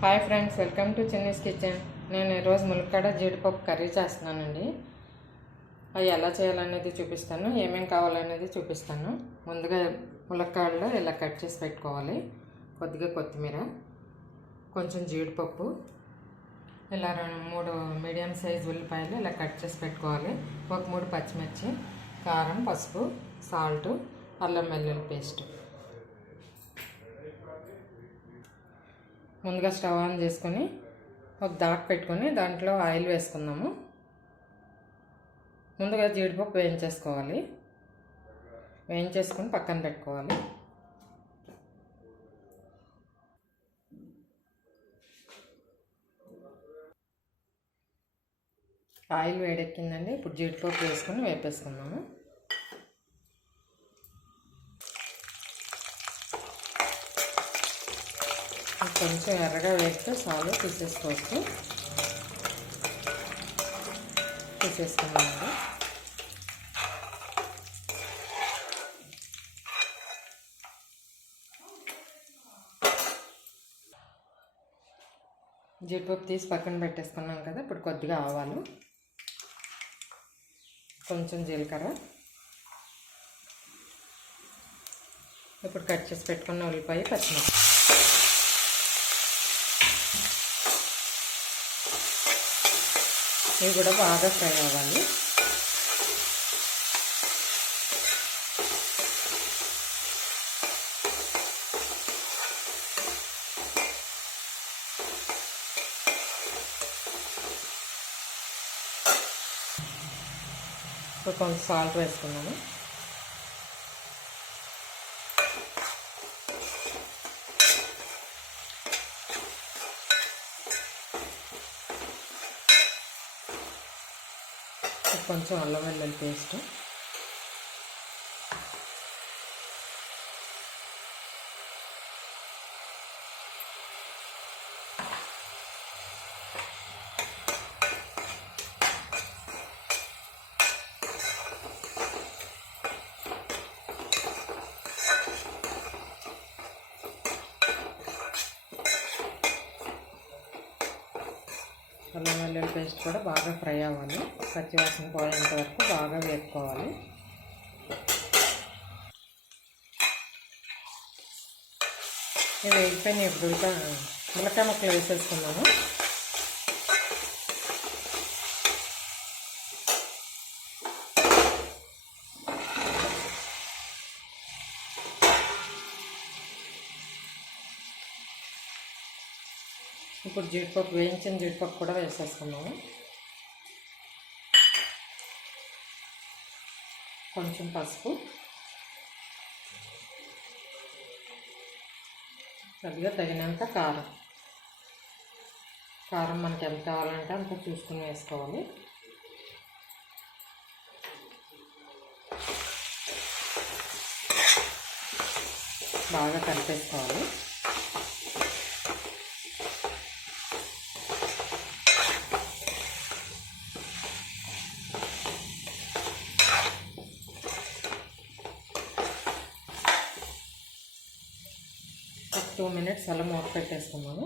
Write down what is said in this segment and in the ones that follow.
Hi friends, welcome to Chinni's kitchen. నేను ఈరోజు ములక్కాడ జీడిపప్పు కర్రీ చేస్తున్నానండి. అవి ఎలా చేయాలనేది చూపిస్తాను, ఏమేమి కావాలనేది చూపిస్తాను. ముందుగా ములక్కాడలో ఇలా కట్ చేసి పెట్టుకోవాలి. కొద్దిగా కొత్తిమీర, కొంచెం జీడిపప్పు, ఇలా 2-3 మీడియం సైజ్ ఉల్లిపాయలు ఇలా కట్ చేసి పెట్టుకోవాలి. ఒక 3 పచ్చిమిర్చి, కారం, పసుపు, సాల్ట్, అల్లం వెల్లుల్లి పేస్ట్. ముందుగా స్టవ్ ఆన్ చేసుకొని ఒక దాట్ పెట్టుకొని దాంట్లో ఆయిల్ వేసుకుందాము. ముందుగా జీడిపప్పు వేయించేసుకోవాలి. వేయించేసుకొని పక్కన పెట్టుకోవాలి. ఆయిల్ వేడెక్కిందండి. ఇప్పుడు జీడిపప్పు వేసుకొని వేపేసుకుందాము. కొంచెం ఎర్రగా వేస్తే చాలు, తీసేసుకున్నామండి. జీడిపప్పు తీసి పక్కన పెట్టేసుకున్నాం కదా. ఇప్పుడు కొద్దిగా ఆవాలు, కొంచెం జీలకర్ర, ఇప్పుడు కట్ చేసి పెట్టుకున్న ఉల్లిపాయ, పచ్చిమిర్చి, ఇవి కూడా బాగా ఫ్రై అవ్వాలి. ఇప్పుడు కొంచెం సాల్ట్ వేసుకున్నాను. కొంచెం అల్లం వెల్లుల్లి పేస్ట్, అల్లం వెల్లుల్లి పేస్ట్ కూడా బాగా ఫ్రై అవ్వాలి. పచ్చివాసన పోయేంత వరకు బాగా వేపుకోవాలి. ఇది వేగిపోయిన ఇప్పుడు ములక్కాయ ముక్కలు వేసేసుకున్నాము. ఇప్పుడు జీడిపప్పు, వేయించిన జీడిపప్పు కూడా వేసేసుకున్నాము. కొంచెం పసుపు, కొద్దిగా తగినంత కారం. కారం మనకి ఎంత కావాలంటే అంత చూసుకుని వేసుకోవాలి. బాగా కలిపేసుకోవాలి. ఒక 2 మినిట్స్ అలా మూత పెట్టేసుకున్నాము.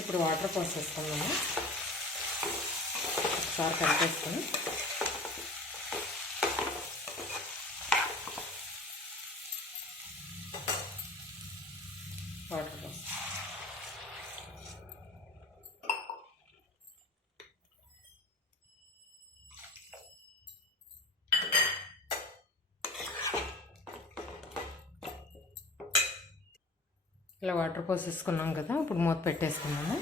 ఇప్పుడు వాటర్ పోసేసుకున్నాము. ఒకసారి కలిపేసుకొని వాటర్ పోసి ఇలా వాటర్ పోసేసుకున్నాం కదా. ఇప్పుడు మూత పెట్టేసుకున్నాము.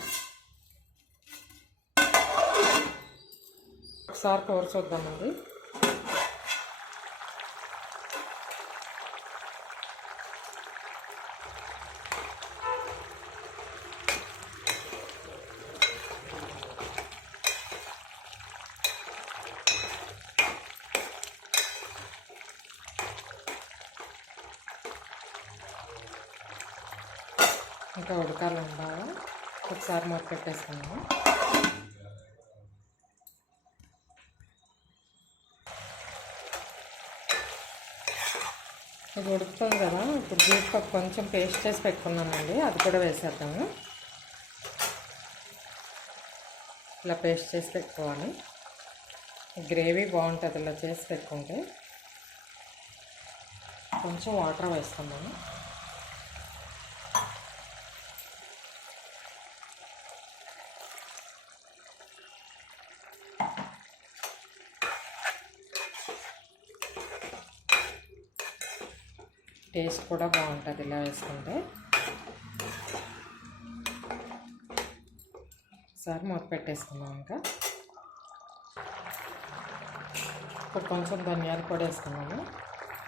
ఒకసారి కూర చూద్దామండి. ఇంకా ఉడకాలని బాగా. ఒకసారి మూత పెట్టేసుకున్నాము. ఇది ఉడుకుతుంది కదా, ఇప్పుడు జీడిపప్పు కొంచెం పేస్ట్ చేసి పెట్టుకున్నానండి, అది కూడా వేసేద్దాము. ఇలా పేస్ట్ చేసి పెట్టుకోవాలి. గ్రేవీ బాగుంటుంది ఇలా చేసి పెట్టుకుంటే. కొంచెం వాటర్ వేసుకున్నాను. టేస్ట్ కూడా బాగుంటుంది ఇలా వేసుకుంటే. ఒకసారి మూత పెట్టేసుకున్నాం. ఇంకా ఇప్పుడు కొంచెం ధనియాల పొడి వేసుకున్నాము,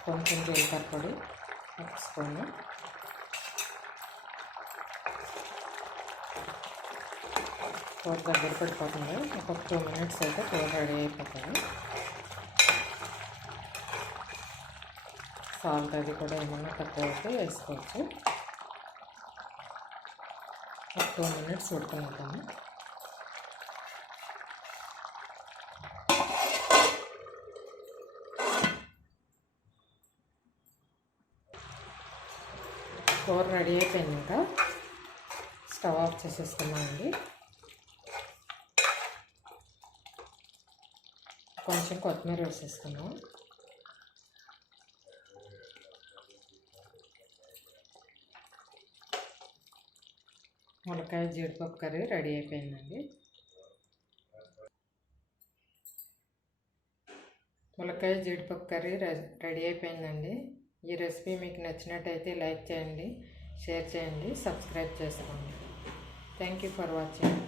కొంచెం జీలకర్ర పొడి 1 స్పూను, కూర దగ్గర పడిపోతుంది. ఒక 2 మినిట్స్ అయితే కూర రెడీ అయిపోతుంది. సాల్ట్ అది కూడా ఏమన్నా తక్కువ అయితే వేసుకోవచ్చు. ఒక 2 మినిట్స్ ఉడకనిద్దాము. కూర రెడీ అయిపోయింది. ఇంకా స్టవ్ ఆఫ్ చేసేసుకున్నామండి. కొంచెం కొత్తిమీర వేసేసుకున్నాం. ములక్కాయ జీడిపప్పు కర్రీ రెడీ అయిపోయిందండి. ములక్కాయ జీడిపప్పు కర్రీ రెడీ అయిపోయిందండి. ఈ రెసిపీ మీకు నచ్చినట్టయితే లైక్ చేయండి, షేర్ చేయండి, సబ్స్క్రైబ్ చేసుకోండి. Thank you for watching.